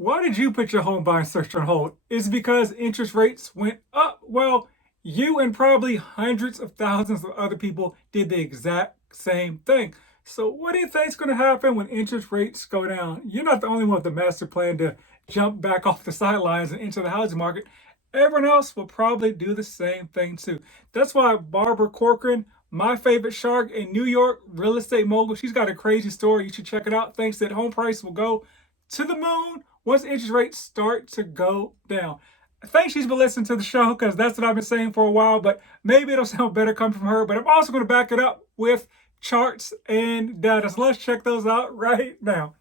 Why did you put your home buying search on hold? Is it because interest rates went up? Well, you and probably hundreds of thousands of other people did the exact same thing. So, what do you think is going to happen when interest rates go down? You're not the only one with the master plan to jump back off the sidelines and into the housing market. Everyone else will probably do the same thing too. That's why Barbara Corcoran, my favorite shark in New York, real estate mogul, she's got a crazy story. You should check it out. Thinks that home price will go to the moon once interest rates start to go down. I think she's been listening to the show because that's what I've been saying for a while, but maybe it'll sound better coming from her. But I'm also going to back it up with charts and data. So let's check those out right now.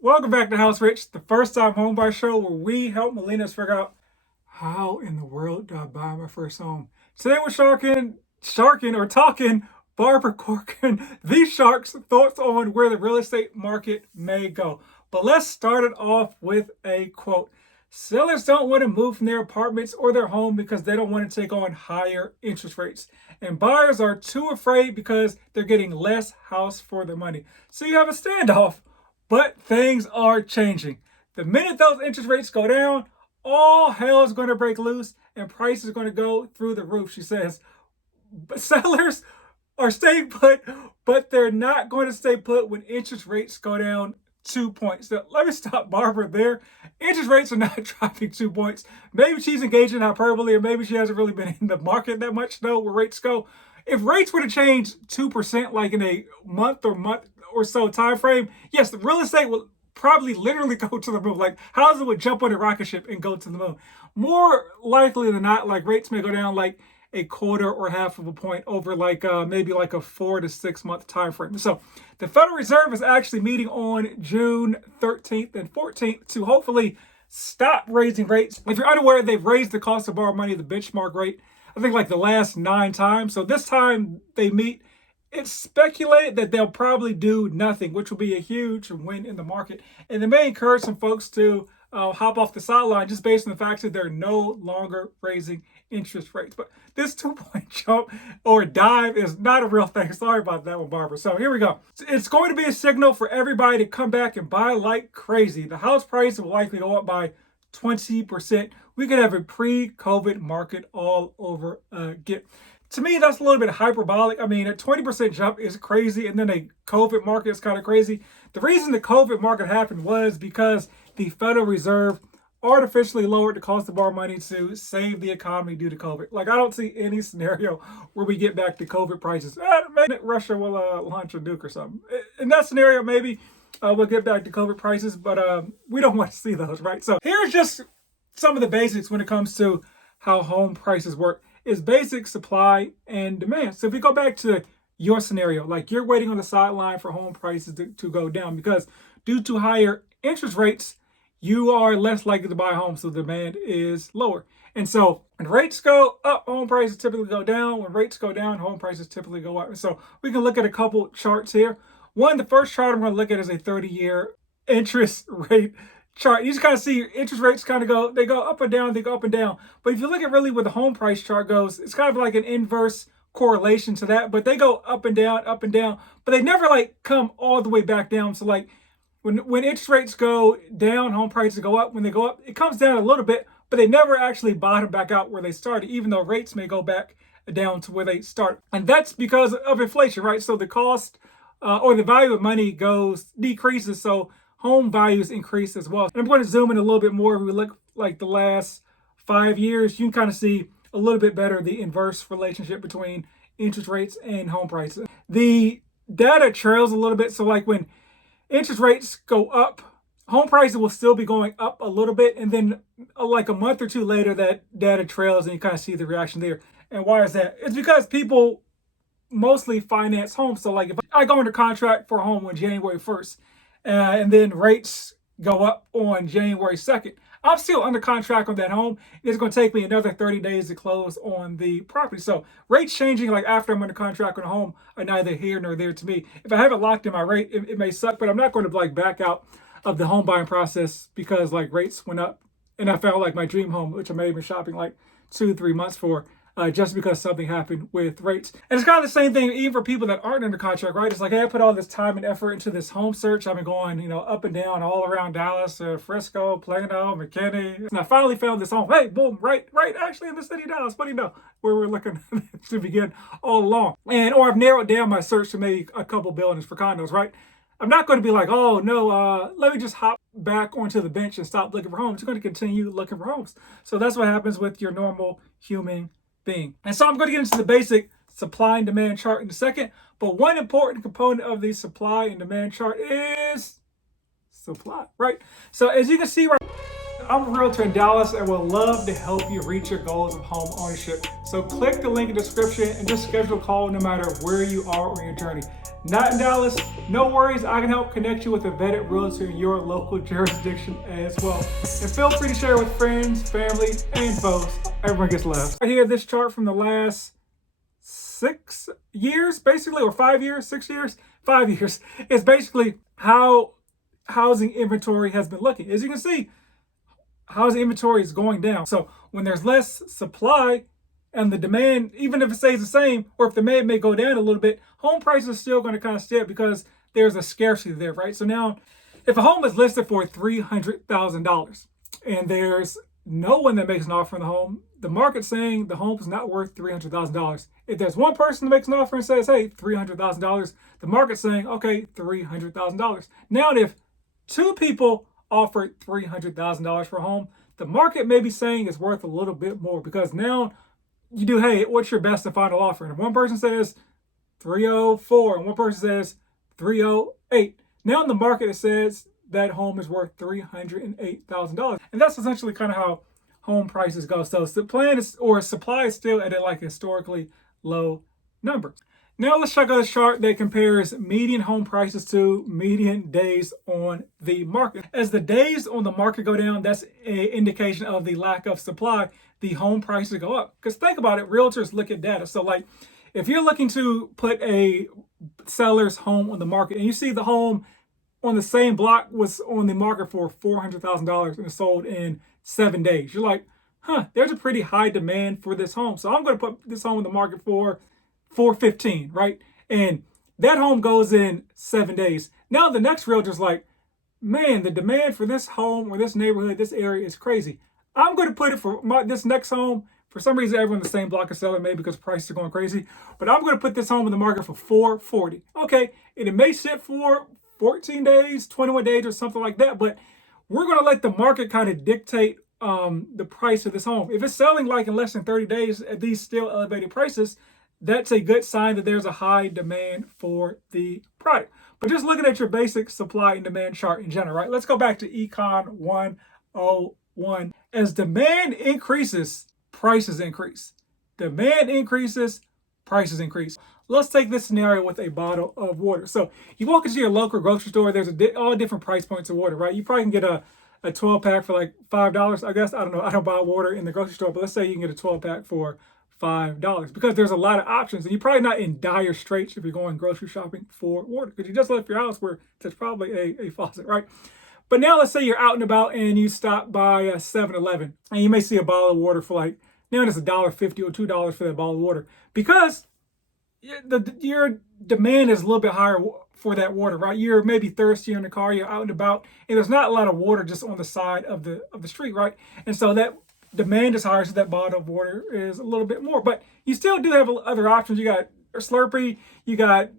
Welcome back to House Rich, the first time homebuyer show where we help millennials figure out how in the world do I buy my first home. Today we're talking Barbara Corcoran, the shark's thoughts on where the real estate market may go. But let's start it off with a quote. Sellers don't want to move from their apartments or their home because they don't want to take on higher interest rates. And buyers are too afraid because they're getting less house for their money. So you have a standoff, but things are changing. The minute those interest rates go down, all hell is going to break loose and prices are going to go through the roof, she says. But sellers are staying put, but they're not going to stay put when interest rates go down 2 points. Now, let me stop Barbara there. Interest rates are not dropping 2 points. Maybe she's engaged in hyperbole, or maybe she hasn't really been in the market that much, though, where rates go. If rates were to change 2%, like in a month or so time frame, yes, the real estate will probably literally go to the moon. Like houses would jump on a rocket ship and go to the moon. More likely than not, like rates may go down like a quarter or half of a point over maybe like a 4 to 6 month time frame. So the Federal Reserve is actually meeting on June 13th and 14th to hopefully stop raising rates. If you're unaware, they've raised the cost of borrowed money, the benchmark rate, I think like the last 9 times. So this time they meet, it's speculated that they'll probably do nothing, which will be a huge win in the market. And they may encourage some folks to hop off the sideline just based on the fact that they're no longer raising interest rates. But this 2 point jump or dive is not a real thing. Sorry about that one, Barbara. So here we go. It's going to be a signal for everybody to come back and buy like crazy. The house price will likely go up by 20%. We could have a pre-COVID market all over again. To me, that's a little bit hyperbolic. I mean, a 20% jump is crazy, and then a COVID market is kind of crazy. The reason the COVID market happened was because the Federal Reserve artificially lowered the cost of borrowed money to save the economy due to COVID. Like, I don't see any scenario where we get back to COVID prices. Maybe Russia will launch a nuke or something. In that scenario, maybe we'll get back to COVID prices, but we don't want to see those, right? So here's just some of the basics when it comes to how home prices work. Is basic supply and demand. So if you go back to your scenario, like you're waiting on the sideline for home prices to go down because due to higher interest rates, you are less likely to buy a home, so demand is lower. And so when rates go up, home prices typically go down. When rates go down, home prices typically go up. And so we can look at a couple charts here. The first chart I'm going to look at is a 30-year interest rate chart. You just kind of see interest rates kind of go up and down, they go up and down. But if you look at really where the home price chart goes, it's kind of like an inverse correlation to that. But they go up and down, but they never like come all the way back down. So like when interest rates go down, home prices go up. When they go up, it comes down a little bit, but they never actually bottom back out where they started, even though rates may go back down to where they start. And that's because of inflation, right? So the cost or the value of money decreases. So home values increase as well. And I'm going to zoom in a little bit more. If we look like the last 5 years, you can kind of see a little bit better the inverse relationship between interest rates and home prices. The data trails a little bit. So like when interest rates go up, home prices will still be going up a little bit. And then like a month or two later, that data trails and you kind of see the reaction there. And why is that? It's because people mostly finance homes. So like if I go under contract for a home on January 1st, and then rates go up on January 2nd, I'm still under contract on that home. It's going to take me another 30 days to close on the property. So rates changing like after I'm under contract on a home are neither here nor there to me. If I haven't locked in my rate, it may suck, but I'm not going to like back out of the home buying process because like rates went up and I found like my dream home, which I may have been shopping like 2-3 months for. just because something happened with rates. And it's kind of the same thing even for people that aren't under contract, right? It's like, hey, I put all this time and effort into this home search. I've been going, up and down all around Dallas, Frisco, Plano, McKinney. And I finally found this home. Hey, boom, right, actually in the city of Dallas, funny enough, where we're looking to begin all along. Or I've narrowed down my search to maybe a couple buildings for condos, right? I'm not going to be like, oh no, let me just hop back onto the bench and stop looking for homes. You're going to continue looking for homes. So that's what happens with your normal human being. And so I'm going to get into the basic supply and demand chart in a second. But one important component of the supply and demand chart is supply, right? So as you can see right, I'm a realtor in Dallas and would love to help you reach your goals of home ownership. So click the link in the description and just schedule a call no matter where you are on your journey. Not in Dallas, no worries, I can help connect you with a vetted realtor in your local jurisdiction as well. And feel free to share with friends, family, and foes. Everyone gets love. I hear this chart from the last 6 years, basically, or 5 years, 6 years, 5 years. It's basically how housing inventory has been looking. As you can see, housing inventory is going down. So when there's less supply and the demand, even if it stays the same, or if the demand may go down a little bit, home prices are still going to kind of stay up because there's a scarcity there, right? So now, if a home is listed for $300,000 and there's no one that makes an offer on the home, the market's saying the home is not worth $300,000. If there's one person that makes an offer and says, hey, $300,000, the market's saying, okay, $300,000. Now, if two people offered $300,000 for a home, the market may be saying it's worth a little bit more because now you do, hey, what's your best and final offer? And if one person says 304 and one person says 308, now in the market it says that home is worth $308,000. And that's essentially kind of how home prices go. So the plan is, or supply is still at a historically low number. Now let's check out a chart that compares median home prices to median days on the market. As the days on the market go down, that's an indication of the lack of supply. The home prices go up. Because think about it, realtors look at data. So like, if you're looking to put a seller's home on the market and you see the home on the same block was on the market for $400,000 and it sold in 7 days, you're like, there's a pretty high demand for this home. So I'm going to put this home on the market for $415, right? And that home goes in 7 days. Now the next realtor's like, man, the demand for this home or this neighborhood, this area is crazy. I'm going to put it for this next home. For some reason, everyone in the same block is selling, maybe because prices are going crazy. But I'm going to put this home in the market for $440. Okay, and it may sit for 14 days, 21 days, or something like that. But we're going to let the market kind of dictate the price of this home. If it's selling like in less than 30 days at these still elevated prices, that's a good sign that there's a high demand for the product. But just looking at your basic supply and demand chart in general, right? Let's go back to Econ 101. As demand increases, prices increase. Demand increases, prices increase. Let's take this scenario with a bottle of water. So you walk into your local grocery store, there's all different price points of water, right? You probably can get a 12 pack for like $5, I guess. I don't know. I don't buy water in the grocery store, but let's say you can get a 12 pack for $5 because there's a lot of options and you're probably not in dire straits if you're going grocery shopping for water because you just left your house where there's probably a faucet, right? But now let's say you're out and about and you stop by a 7-Eleven and you may see a bottle of water for like, now it's $1.50 or $2 for that bottle of water because your demand is a little bit higher for that water, right? You're maybe thirsty in the car, you're out and about, and there's not a lot of water just on the side of the street, right? And so that demand is higher, so that bottle of water is a little bit more. But you still do have other options. You got Slurpee, you got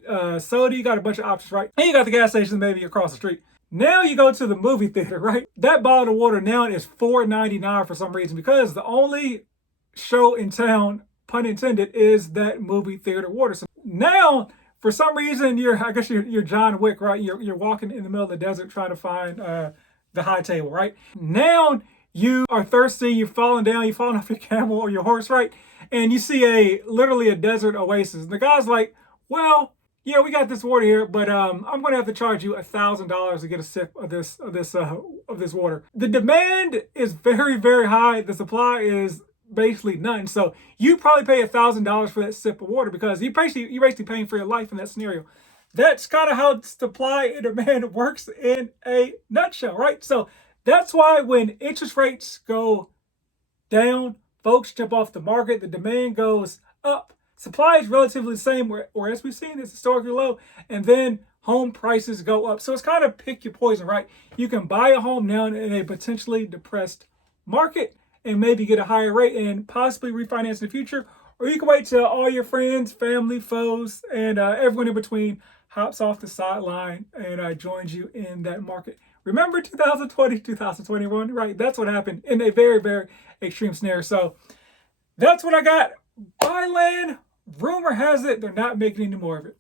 soda, you got a bunch of options, right? And you got the gas station maybe across the street. Now you go to the movie theater, right? That bottle of water now is $4.99 for some reason because the only show in town, pun intended, is that movie theater water. So now, for some reason, you're John Wick, right? You're walking in the middle of the desert trying to find the high table, right? Now you are thirsty, you're falling off your camel or your horse, right? And you see literally a desert oasis. And the guy's like, well, yeah, we got this water here, but I'm going to have to charge you $1,000 to get a sip of this water. The demand is very, very high. The supply is basically none. So you probably pay $1,000 for that sip of water because you're basically paying for your life in that scenario. That's kind of how supply and demand works in a nutshell, right? So that's why when interest rates go down, folks jump off the market, the demand goes up. Supply is relatively the same, or as we've seen, it's historically low, and then home prices go up. So it's kind of pick your poison, right? You can buy a home now in a potentially depressed market and maybe get a higher rate and possibly refinance in the future, or you can wait till all your friends, family, foes, and everyone in between hops off the sideline and joins you in that market. Remember 2020, 2021, right? That's what happened in a very, very extreme scenario. So that's what I got. Buy land. Rumor has it they're not making any more of it.